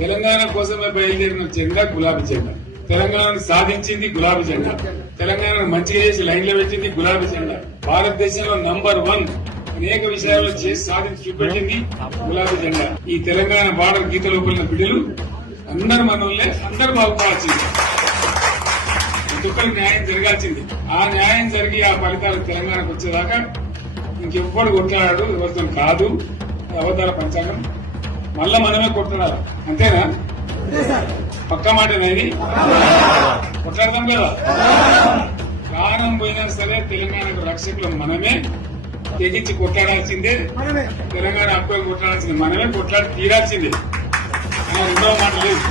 తెలంగాణ కోసమే బయలుదేరిన జెండా గులాబీ జెండా. తెలంగాణను సాధించింది గులాబీ జెండా. తెలంగాణను మంచిగా చేసి లైన్ లో పెట్టింది గులాబీ జెండా. భారతదేశంలో నంబర్ 1 అనేక విషయాల్లో చేసి సాధించి చూపెట్టింది గులాబీ జెండా. ఈ తెలంగాణ బార్డర్ గీత లోపలిన బిడ్డలు అందరు మనోళ్ళే, అందరు బాగుపడాల్సింది, ఒక్కొక్కరు న్యాయం జరగాల్సింది. ఆ న్యాయం జరిగి ఆ ఫలితాలు తెలంగాణకు వచ్చేదాకా ఇంకెవ్వడు కొట్లాడాడు, ఎవరితో కాదు. అవతార పంచాంగం మళ్ళా మనమే కొట్లాడాలి, అంతేనా? పక్క మాటనేది కొట్లాడదాం కదా. ప్రాణం పోయినా సరే తెలంగాణకు రక్షకులు మనమే, తెగించి కొట్లాడాల్సిందే. తెలంగాణ హక్కులు కొట్లాడాల్సిందే, మనమే కొట్లాడి తీరాల్సిందే. రెండవ మాట లేదు.